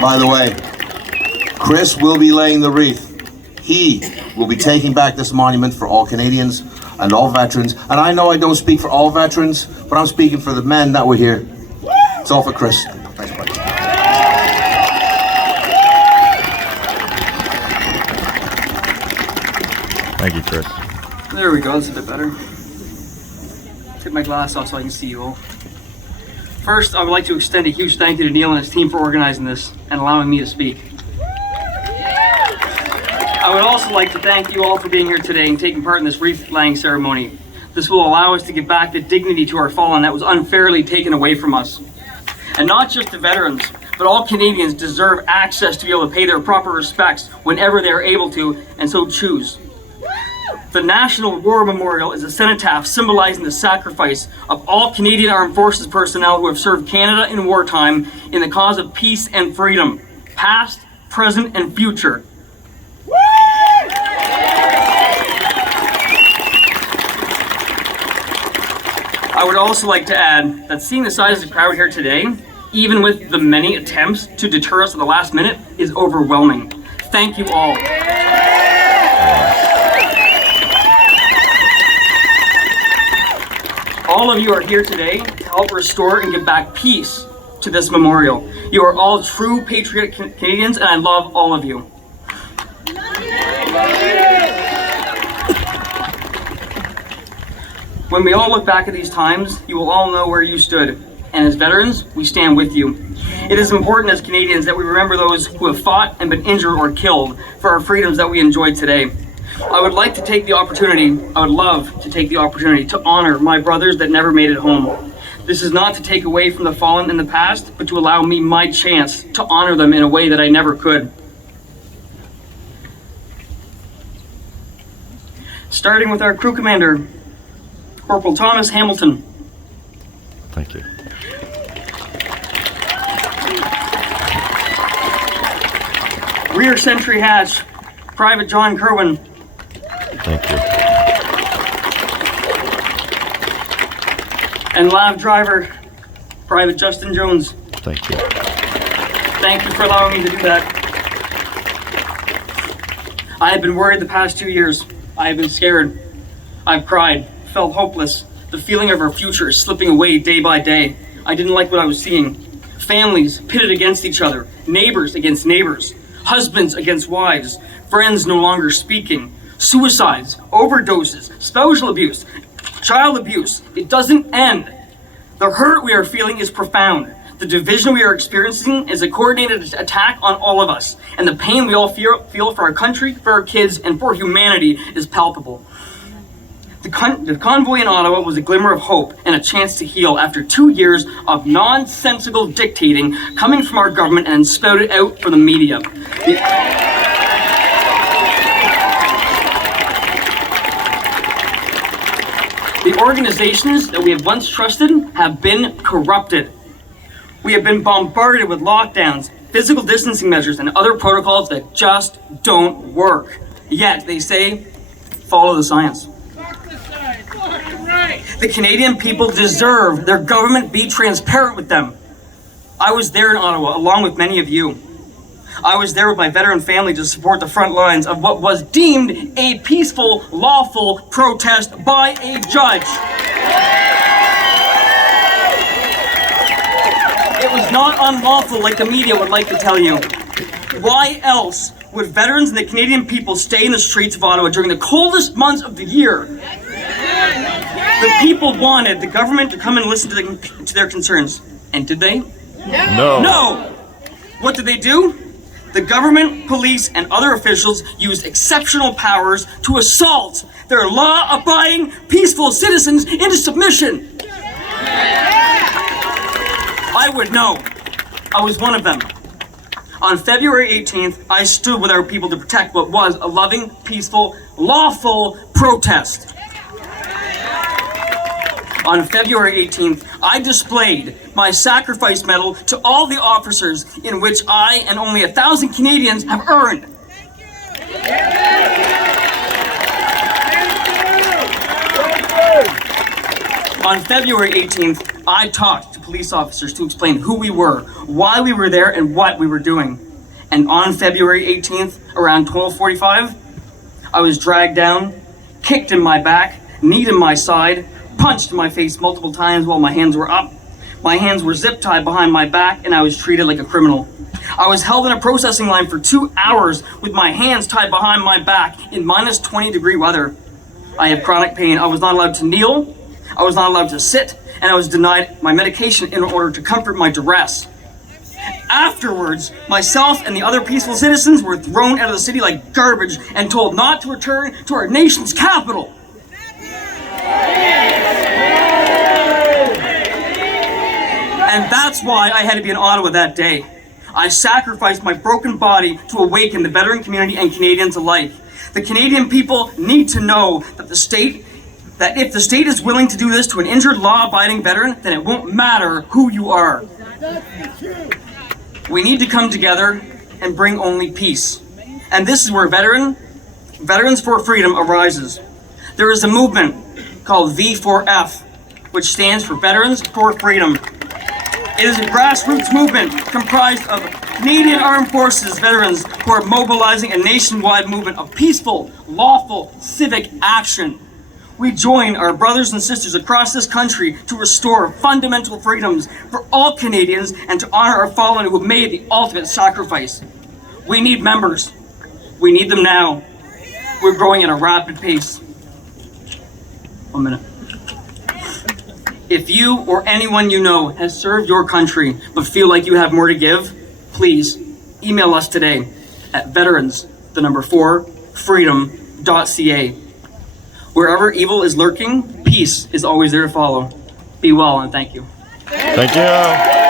By the way, Chris will be laying the wreath. He will be taking back this monument for all Canadians and all veterans. And I know I don't speak for all veterans, but I'm speaking for the men that were here. It's all for Chris. Thanks, buddy. Thank you, Chris. There we go, that's a bit better. Take my glass off so I can see you all. First, I would like to extend a huge thank you to Neil and his team for organizing this and allowing me to speak. I would also like to thank you all for being here today and taking part in this wreath-laying ceremony. This will allow us to give back the dignity to our fallen that was unfairly taken away from us. And not just the veterans, but all Canadians deserve access to be able to pay their proper respects whenever they are able to and so choose. The National War Memorial is a cenotaph symbolizing the sacrifice of all Canadian Armed Forces personnel who have served Canada in wartime in the cause of peace and freedom, past, present, and future. I would also like to add that seeing the size of the crowd here today, even with the many attempts to deter us at the last minute, is overwhelming. Thank you all. All of you are here today to help restore and give back peace to this memorial. You are all true patriotic Canadians, and I love all of you. When we all look back at these times, you will all know where you stood. And as veterans, we stand with you. It is important as Canadians that we remember those who have fought and been injured or killed for our freedoms that we enjoy today. I would love to take the opportunity to honor my brothers that never made it home. This is not to take away from the fallen in the past, but to allow me my chance to honor them in a way that I never could. Starting with our crew commander, Corporal Thomas Hamilton. Thank you. Rear Sentry Hatch, Private John Kerwin. Thank you. And Lav Driver, Private Justin Jones. Thank you. Thank you for allowing me to do that. I have been worried the past 2 years. I have been scared. I've cried, felt hopeless. The feeling of our future is slipping away day by day. I didn't like what I was seeing. Families pitted against each other, neighbors against neighbors, husbands against wives, friends no longer speaking, suicides, overdoses, spousal abuse, child abuse. It doesn't end. The hurt we are feeling is profound. The division we are experiencing is a coordinated attack on all of us, and the pain we all feel for our country, for our kids, and for humanity is palpable. The convoy in Ottawa was a glimmer of hope and a chance to heal after 2 years of nonsensical dictating coming from our government and spouted out from the media. The organizations that we have once trusted have been corrupted. We have been bombarded with lockdowns, physical distancing measures, and other protocols that just don't work. Yet they say, follow the science. The Canadian people deserve their government be transparent with them. I was there in Ottawa, along with many of you. I was there with my veteran family to support the front lines of what was deemed a peaceful, lawful protest by a judge. It was not unlawful like the media would like to tell you. Why else would veterans and the Canadian people stay in the streets of Ottawa during the coldest months of the year? The people wanted the government to come and listen to their concerns. And did they? No. No! What did they do? The government, police, and other officials used exceptional powers to assault their law-abiding, peaceful citizens into submission. I would know. I was one of them. On February 18th, I stood with our people to protect what was a loving, peaceful, lawful protest. On February 18th, I displayed my sacrifice medal to all the officers in which I and only 1,000 Canadians have earned. On February 18th, I talked to police officers to explain who we were, why we were there, and what we were doing. And on February 18th, around 12:45, I was dragged down, kicked in my back, kneed in my side, punched in my face multiple times while my hands were up. My hands were zip tied behind my back, and I was treated like a criminal. I was held in a processing line for 2 hours with my hands tied behind my back in minus 20-degree weather. I had chronic pain. I was not allowed to kneel, I was not allowed to sit, and I was denied my medication in order to comfort my duress. Afterwards, myself and the other peaceful citizens were thrown out of the city like garbage and told not to return to our nation's capital. And that's why I had to be in Ottawa that day. I sacrificed my broken body to awaken the veteran community and Canadians alike. The Canadian people need to know that if the state is willing to do this to an injured, law-abiding veteran, then it won't matter who you are. We need to come together and bring only peace. And this is where Veterans for Freedom arises. There is a movement called V4F, which stands for Veterans for Freedom. It is a grassroots movement comprised of Canadian Armed Forces veterans who are mobilizing a nationwide movement of peaceful, lawful, civic action. We join our brothers and sisters across this country to restore fundamental freedoms for all Canadians and to honor our fallen who have made the ultimate sacrifice. We need members. We need them now. We're growing at a rapid pace. 1 minute. If you or anyone you know has served your country but feel like you have more to give, please email us today at veterans4freedom.ca. Wherever evil is lurking, peace is always there to follow. Be well and thank you. Thank you.